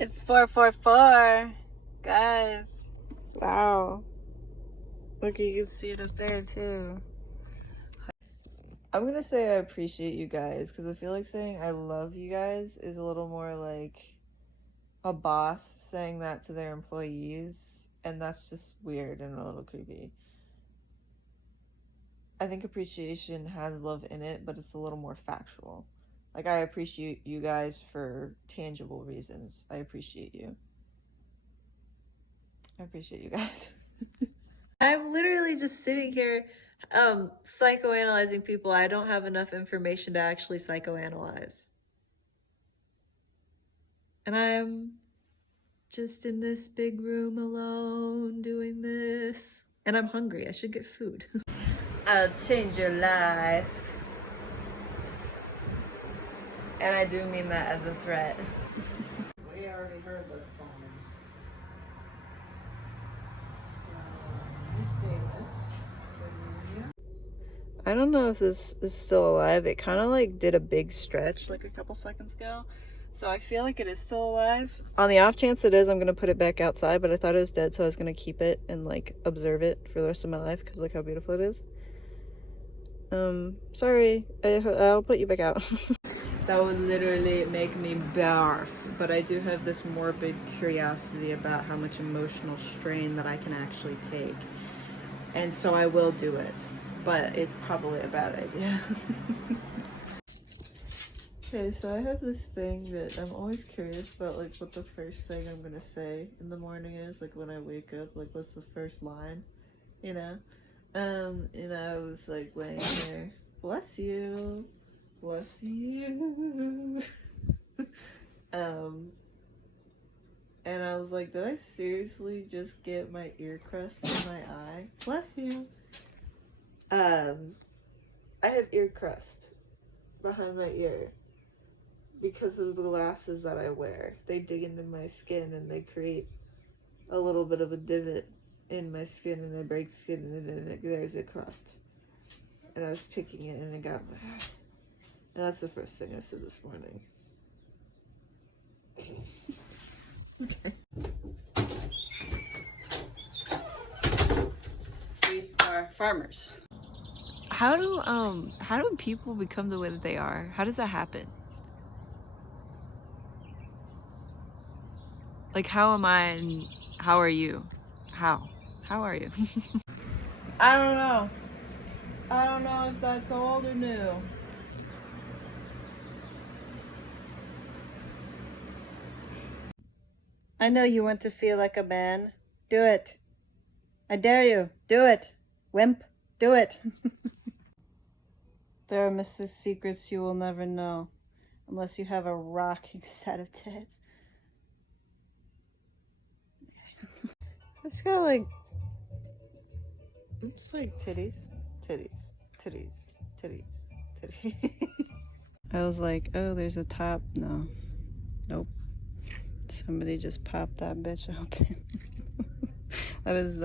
It's 444, guys. Wow. Look, you can see it up there too. I'm gonna say I appreciate you guys because I feel like saying I love you guys is a little more like a boss saying that to their employees, and that's just weird and a little creepy. I think appreciation has love in it, but it's a little more factual. Like, I appreciate you guys for tangible reasons. I appreciate you. I appreciate you guys. I'm literally just sitting here psychoanalyzing people I don't have enough information to actually psychoanalyze. And I'm just in this big room alone doing this. And I'm hungry. I should get food. I'll change your life. And I do mean that as a threat. We already heard this song. So, you stay this. I don't know if this is still alive. It kind of like did a big stretch like a couple seconds ago. So I feel like it is still alive. On the off chance it is, I'm going to put it back outside, but I thought it was dead, so I was going to keep it and like observe it for the rest of my life because look how beautiful it is. Sorry. I'll put you back out. That would literally make me barf, but I do have this morbid curiosity about how much emotional strain that I can actually take. And so I will do it, but it's probably a bad idea. Okay, so I have this thing that I'm always curious about, like what the first thing I'm gonna say in the morning is, like when I wake up, like what's the first line, you know? And I was like laying here, bless you. Bless you. And I was like, did I seriously just get my ear crust in my eye? Bless you. I have ear crust behind my ear because of the glasses that I wear. They dig into my skin and they create a little bit of a divot in my skin and they break skin and then there's a crust. And I was picking it and it got my hair. And that's the first thing I said this morning. We are farmers. How do people become the way that they are? How does that happen? Like, how am I and how are you? How are you? I don't know. I don't know if that's old or new. I know you want to feel like a man. Do it. I dare you. Do it. Wimp. Do it. There are Mrs. Secrets you will never know unless you have a rocking set of tits. It's got like, it's like titties. Titties. Titties. Titties. Titties. I was like, oh, there's a top. No. Nope. Somebody just popped that bitch open. that is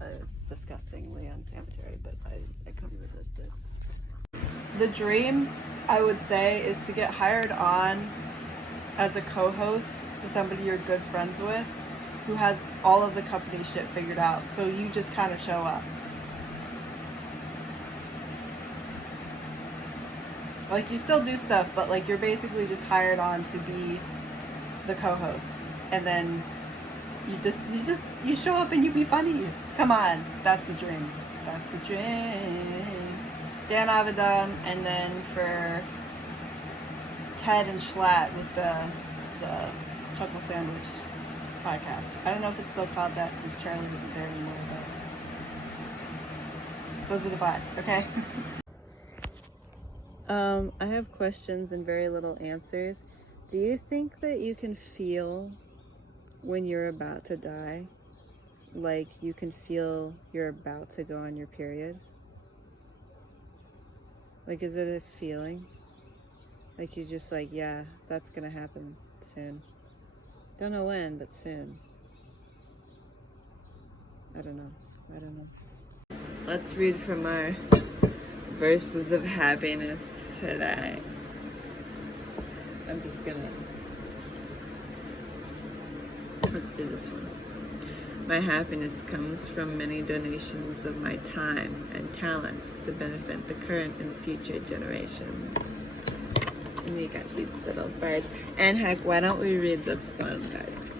it's disgustingly unsanitary, but I couldn't resist it. The dream, I would say, is to get hired on as a co-host to somebody you're good friends with who has all of the company shit figured out, so you just kind of show up. Like, you still do stuff, but like you're basically just hired on to be the co-host, and then you show up and you be funny. Come on, that's the dream. That's the dream. Dan Avedon, and then for Ted and Schlatt with the Chuckle Sandwich podcast. I don't know if it's still called that since Charlie isn't there anymore, but those are the vibes, okay? I have questions and very little answers. Do you think that you can feel when you're about to die? Like you can feel you're about to go on your period? Like, is it a feeling? Like you're just like, yeah, that's gonna happen soon. Don't know when, but soon. I don't know. Let's read from our verses of happiness today. I'm just gonna Let's do this one. My happiness comes from many donations of my time and talents to benefit the current and future generations. And we got these little birds. And heck, why don't we read this one, guys?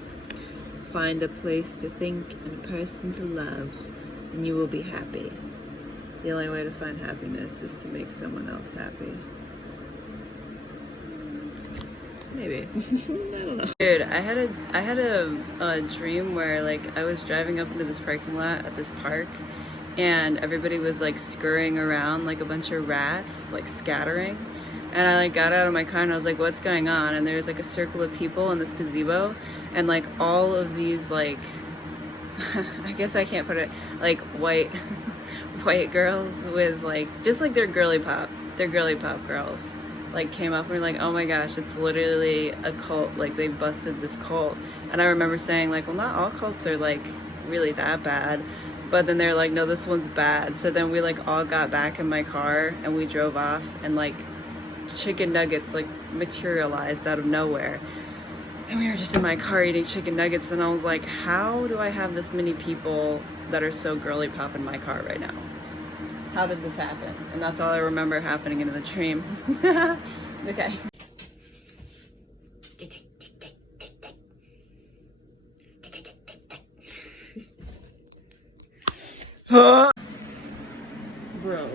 Find a place to think and a person to love, and you will be happy. The only way to find happiness is to make someone else happy. Maybe. I don't know. Dude, I had a dream where like I was driving up into this parking lot at this park, and everybody was like scurrying around like a bunch of rats, like scattering. And I like got out of my car and I was like, what's going on? And there's like a circle of people in this gazebo, and like all of these like I guess I can't put it, like white white girls with like just like they're girly pop girls like came up and were like, oh my gosh, it's literally a cult, like they busted this cult. And I remember saying like, well, not all cults are like really that bad, but then they're like, no, this one's bad. So then we like all got back in my car and we drove off, and like chicken nuggets like materialized out of nowhere, and we were just in my car eating chicken nuggets, and I was like, how do I have this many people that are so girly pop in my car right now? How did this happen? And that's all I remember happening in the dream. Okay. Bro,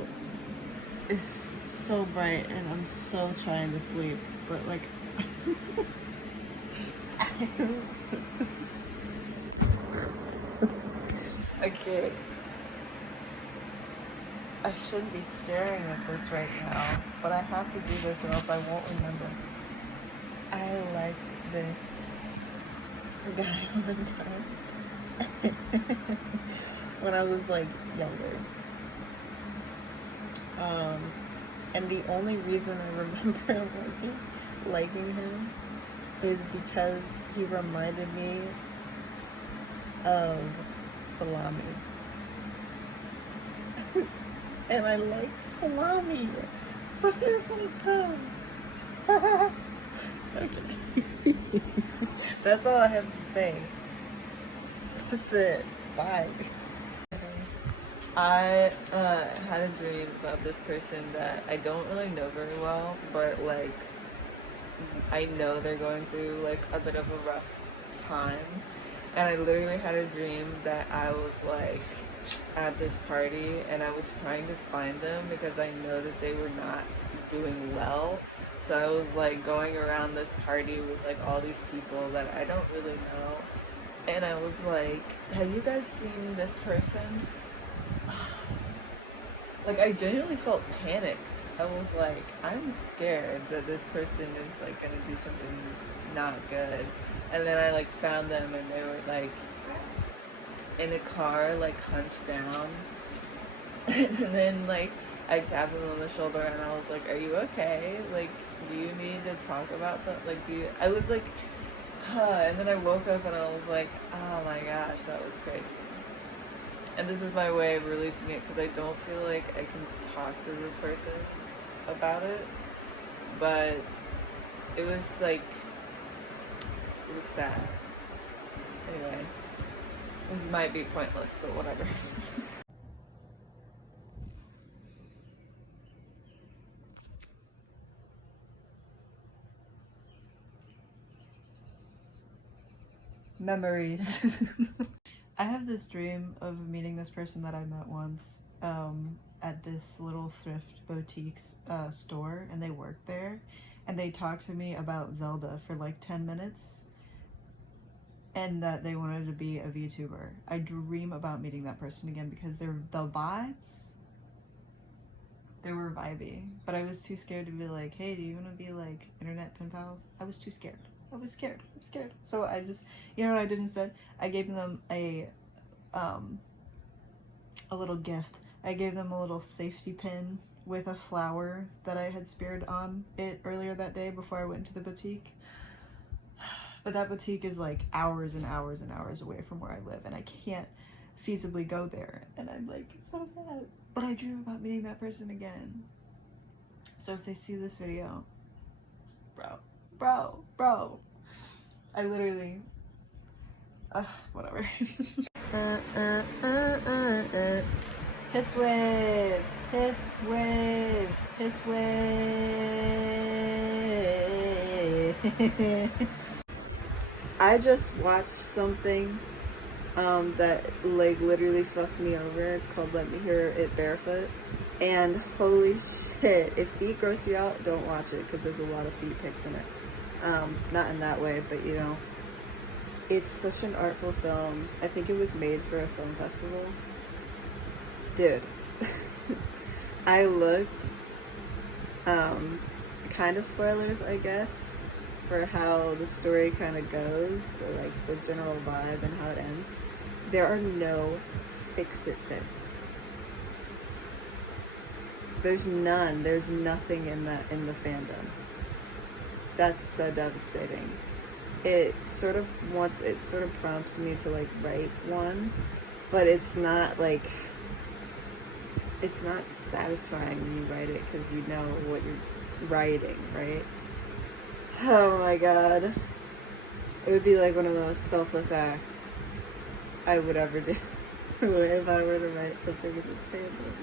it's so bright and I'm so trying to sleep, but like okay. I shouldn't be staring at this right now, but I have to do this or else I won't remember. I liked this guy one time when I was like younger. And the only reason I remember liking him is because he reminded me of salami. And I liked salami. So I liked him. Okay. That's all I have to say. That's it. Bye. I had a dream about this person that I don't really know very well, but like I know they're going through like a bit of a rough time. And I literally had a dream that I was like at this party and I was trying to find them because I know that they were not doing well. So I was like going around this party with like all these people that I don't really know, and I was like, have you guys seen this person? Like I genuinely felt panicked. I was like, I'm scared that this person is like gonna do something not good. And then I like found them and they were like in a car, like hunched down. And then like I tapped them on the shoulder and I was like, are you okay? Like, do you need to talk about something? Like, I was like, and then I woke up and I was like, oh my gosh, that was crazy. And this is my way of releasing it because I don't feel like I can talk to this person about it. But it was like, it was sad. Anyway, this might be pointless, but whatever. Memories. I have this dream of meeting this person that I met once at this little thrift boutique store, and they worked there, and they talked to me about Zelda for like 10 minutes and that they wanted to be a VTuber. I dream about meeting that person again because the vibes, they were vibey, but I was too scared to be like, hey, do you want to be like internet pen pals? I was too scared. I'm scared. So I just, you know what I did instead? I gave them a little gift. I gave them a little safety pin with a flower that I had speared on it earlier that day before I went to the boutique. But that boutique is like hours and hours and hours away from where I live, and I can't feasibly go there. And I'm like, so sad. But I dream about meeting that person again. So if they see this video, bro, I literally Ugh, whatever. Piss wave, piss wave, piss wave. I just watched something that like literally fucked me over. It's called Let Me Hear It Barefoot. And holy shit, if feet gross you out, don't watch it because there's a lot of feet pics in it. Not in that way, but you know, it's such an artful film. I think it was made for a film festival. Dude, I looked, kind of spoilers, I guess, for how the story kind of goes, or like the general vibe and how it ends. There are no fix-it-fix. There's none. There's nothing in the fandom. That's so devastating. It sort of prompts me to like write one, but it's not like, it's not satisfying when you write it because you know what you're writing, right? Oh my god. It would be like one of the most selfless acts I would ever do if I were to write something in this fandom.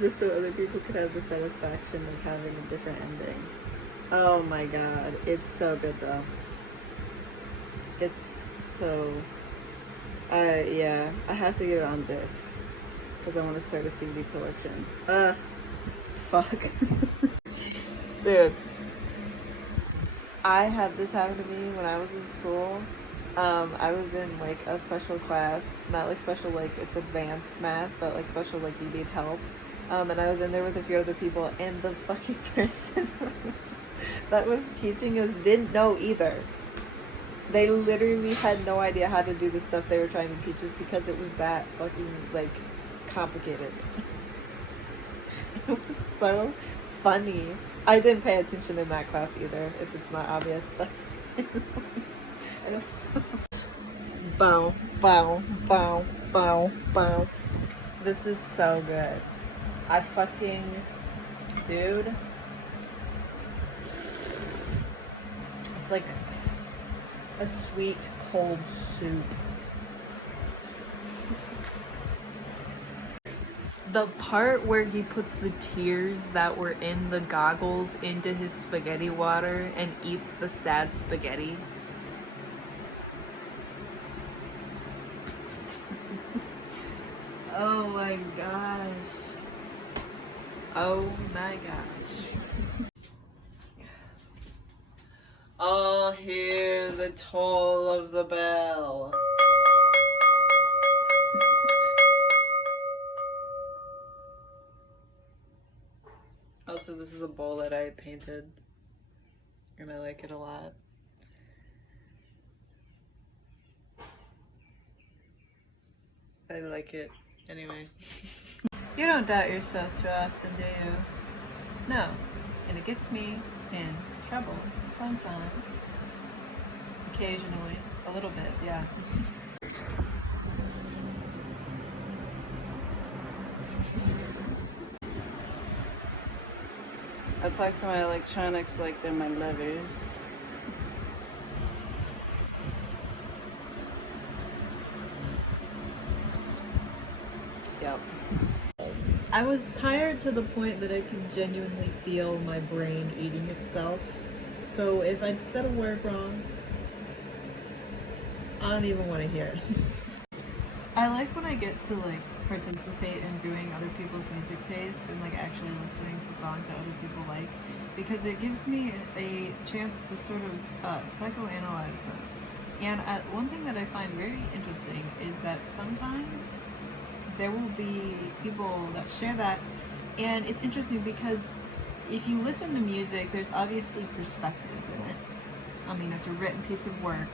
Just so other people could have the satisfaction of having a different ending. Oh my god. It's so good though. It's so... yeah. I have to get it on disc. Because I want to start a CD collection. Fuck. Dude. I had this happen to me when I was in school. I was in like a special class, not like special like it's advanced math, but like special like you need help. And I was in there with a few other people, and the fucking person that was teaching us didn't know either. They literally had no idea how to do the stuff they were trying to teach us because it was that fucking like complicated. It was so funny. I didn't pay attention in that class either, if it's not obvious, but bow, bow, bow, bow, bow. This is so good. I fucking, dude. It's like a sweet, cold soup. The part where he puts the tears that were in the goggles into his spaghetti water and eats the sad spaghetti. Oh my gosh. Oh my gosh. I'll hear the toll of the bell. Also, this is a bowl that I painted, and I like it a lot. I like it anyway. You don't doubt yourself too often, do you? No, and it gets me in trouble sometimes. Occasionally, a little bit, yeah. I talk to my electronics like they're my lovers. Yep. I was tired to the point that I could genuinely feel my brain eating itself. So if I'd said a word wrong, I don't even want to hear it. I like when I get to like participate in viewing other people's music taste and like actually listening to songs that other people like, because it gives me a chance to sort of psychoanalyze them. And one thing that I find very interesting is that sometimes there will be people that share that, and it's interesting because if you listen to music, there's obviously perspectives in it. I mean, it's a written piece of work.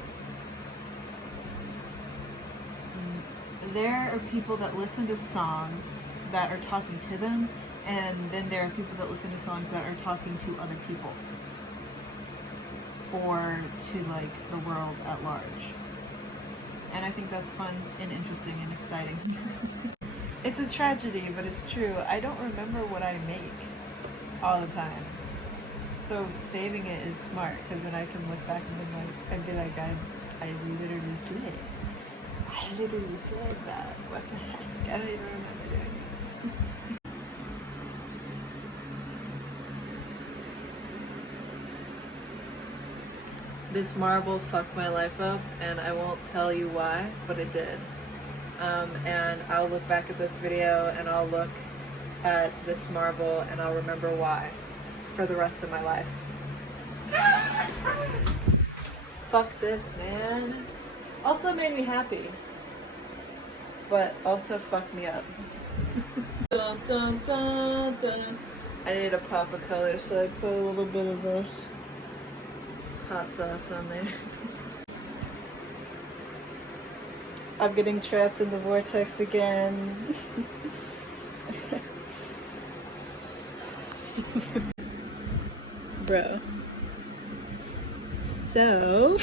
There are people that listen to songs that are talking to them, and then there are people that listen to songs that are talking to other people or to like the world at large. And I think that's fun and interesting and exciting. It's a tragedy, but it's true. I don't remember what I make all the time. So saving it is smart, because then I can look back and be like, I I literally slid. I literally slid that. What the heck? I don't even remember doing this. This marble fucked my life up, and I won't tell you why, but it did. And I'll look back at this video, and I'll look at this marble, and I'll remember why for the rest of my life. Fuck this, man. Also made me happy, but also fucked me up. Dun, dun, dun, dun. I need a pop of color, so I put a little bit of a hot sauce on there. I'm getting trapped in the vortex again. Bro. So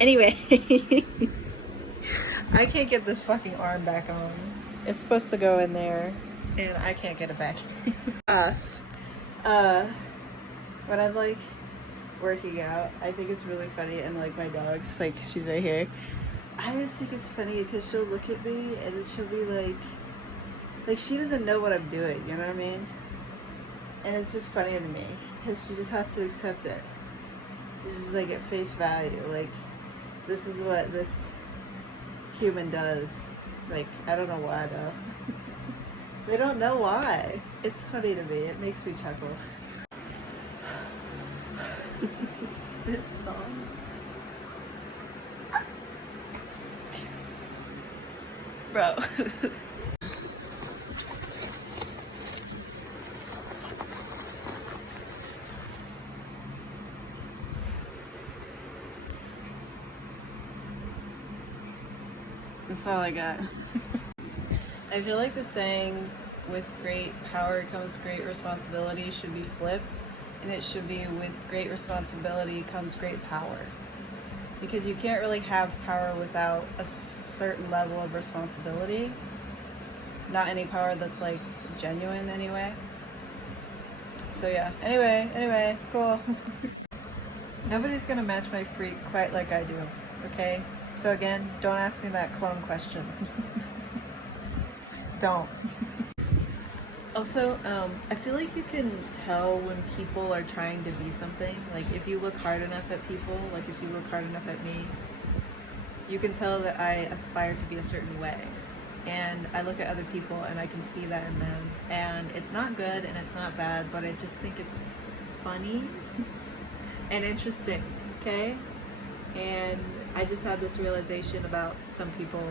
anyway. I can't get this fucking arm back on. It's supposed to go in there and I can't get it back off. When I'm like working out, I think it's really funny, and like my dog's like, she's right here. I just think it's funny because she'll look at me and then she'll be like she doesn't know what I'm doing, you know what I mean? And it's just funny to me because she just has to accept it. It's just like at face value, like this is what this human does. Like, I don't know why though. They don't know why. It's funny to me. It makes me chuckle. This song. Bro. That's all I got. I feel like the saying, with great power comes great responsibility, should be flipped, and it should be, with great responsibility comes great power. Because you can't really have power without a certain level of responsibility. Not any power that's like genuine anyway. So yeah, anyway, cool. Nobody's gonna match my freak quite like I do, okay? So again, don't ask me that clone question. Don't. Also, I feel like you can tell when people are trying to be something. Like if you look hard enough at people, like if you look hard enough at me, you can tell that I aspire to be a certain way. And I look at other people and I can see that in them. And it's not good and it's not bad, but I just think it's funny and interesting, okay? And I just had this realization about some people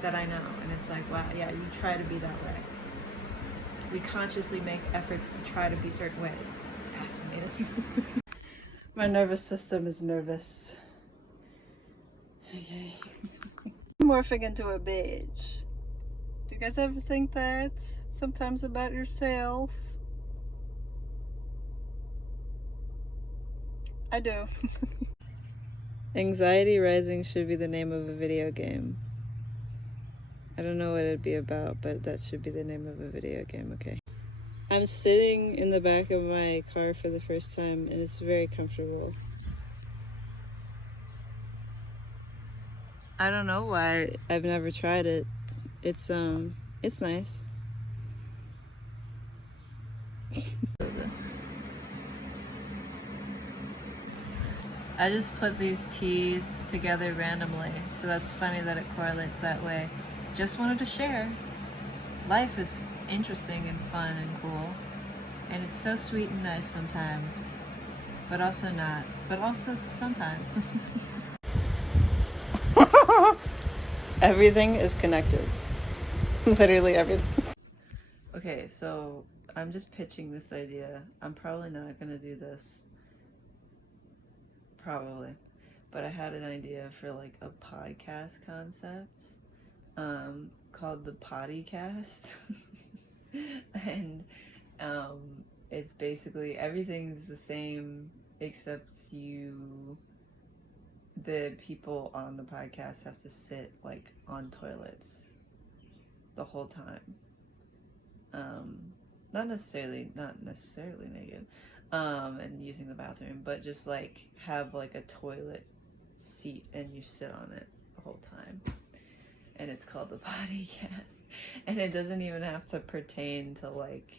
that I know, and it's like, wow, yeah, you try to be that way. We consciously make efforts to try to be certain ways. Fascinating. My nervous system is nervous. Okay. Morphing into a bitch. Do you guys ever think that sometimes about yourself? I do. Anxiety Rising should be the name of a video game. I don't know what it'd be about, but that should be the name of a video game, okay? I'm sitting in the back of my car for the first time, and it's very comfortable. I don't know why. I've never tried it. It's nice. I just put these teas together randomly, so that's funny that it correlates that way. Just wanted to share. Life is interesting and fun and cool, and it's so sweet and nice sometimes, but also not, but also sometimes. Everything is connected. Literally everything. Okay, so I'm just pitching this idea. I'm probably not gonna do this. Probably. But I had an idea for like a podcast concept called the Pottycast. And it's basically everything's the same except the people on the podcast have to sit like on toilets the whole time. Not necessarily naked. and using the bathroom, but just like have like a toilet seat and you sit on it the whole time. And it's called the podcast. And it doesn't even have to pertain to like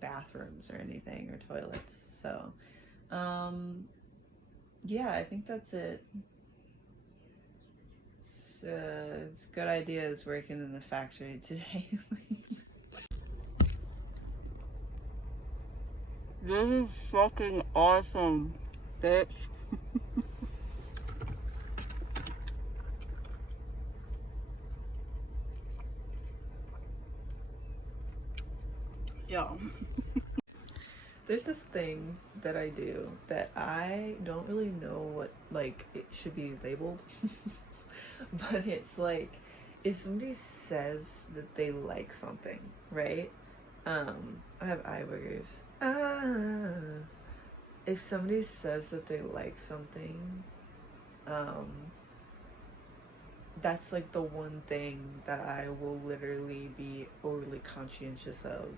bathrooms or anything or toilets. So, yeah, I think that's it. It's good ideas working in the factory today. This is fucking awesome, bitch. Yo. There's this thing that I do that I don't really know what, like, it should be labeled. But it's like, if somebody says that they like something, right? I have eye boogers. If somebody says that they like something, that's like the one thing that I will literally be overly conscientious of.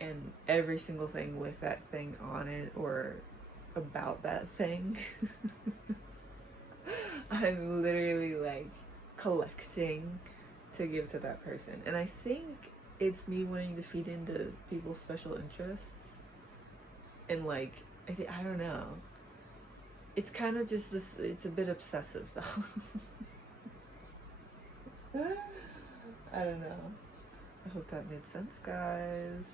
And every single thing with that thing on it or about that thing, I'm literally like collecting to give to that person. And I think it's me wanting to feed into people's special interests. And like, I don't know. It's kind of just this, it's a bit obsessive though. I don't know. I hope that made sense, guys.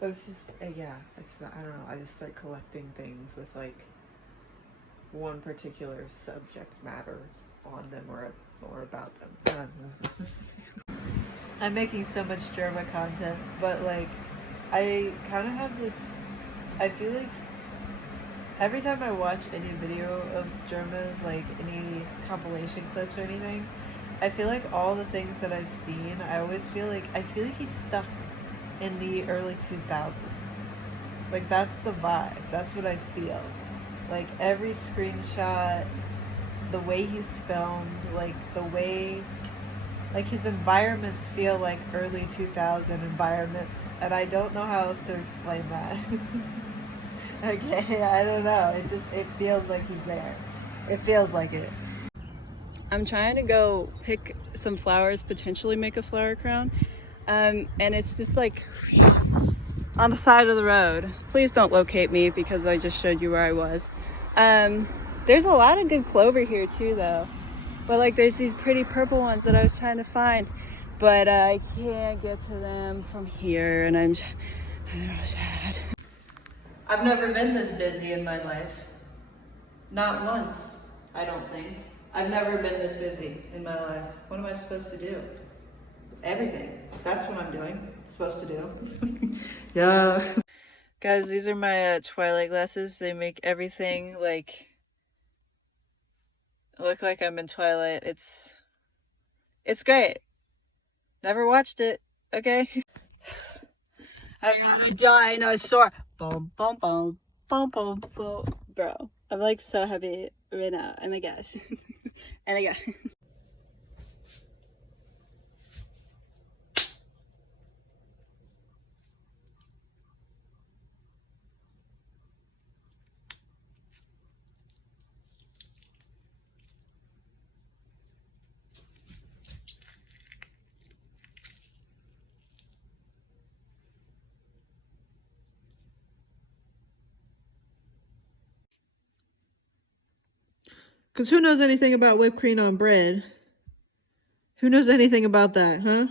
But it's just, yeah, it's not, I don't know. I just start collecting things with like one particular subject matter on them or about them. I don't know. I'm making so much Germa content, but like, I kind of have this, I feel like every time I watch any video of Germa's, like any compilation clips or anything, I feel like all the things that I've seen, I feel like he's stuck in the early 2000s. Like, that's the vibe. That's what I feel. Like, every screenshot, the way he's filmed, like, the way, like, his environments feel like early 2000 environments. And I don't know how else to explain that. Okay, I don't know. It feels like he's there. It feels like it. I'm trying to go pick some flowers, potentially make a flower crown. And it's just like on the side of the road. Please don't locate me because I just showed you where I was. There's a lot of good clover here too though. But like there's these pretty purple ones that I was trying to find. But I can't get to them from here and I'm sad. I've never been this busy in my life. Not once, I don't think. I've never been this busy in my life. What am I supposed to do? Everything. That's what I'm doing. Supposed to do. Yeah. Guys, these are my Twilight glasses. They make everything like look like I'm in Twilight. It's great. Never watched it. Okay. I got a dinosaur. Boom, boom, boom, boom, boom, boom. Bro, I'm like so happy right now. Oh my gosh. Oh my god. Because who knows anything about whipped cream on bread? Who knows anything about that, huh?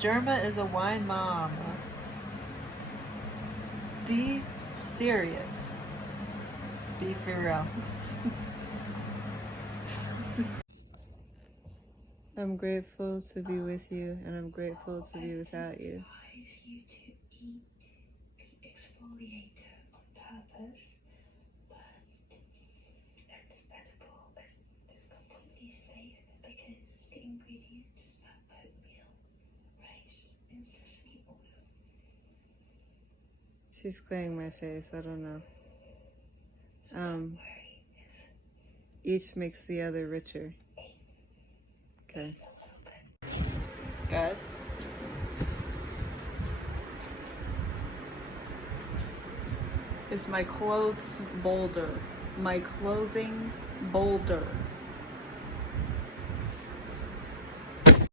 Germa is a wine mom. Be serious. Be for real. I'm grateful to be with you, and I'm grateful to be without you. I advise you to eat the exfoliator on purpose, but that's edible. It's completely safe because the ingredients are oatmeal, rice, and sesame oil. She's clearing my face, I don't know. So don't worry Each makes the other richer. Okay. Guys. Is my clothes boulder. My clothing boulder.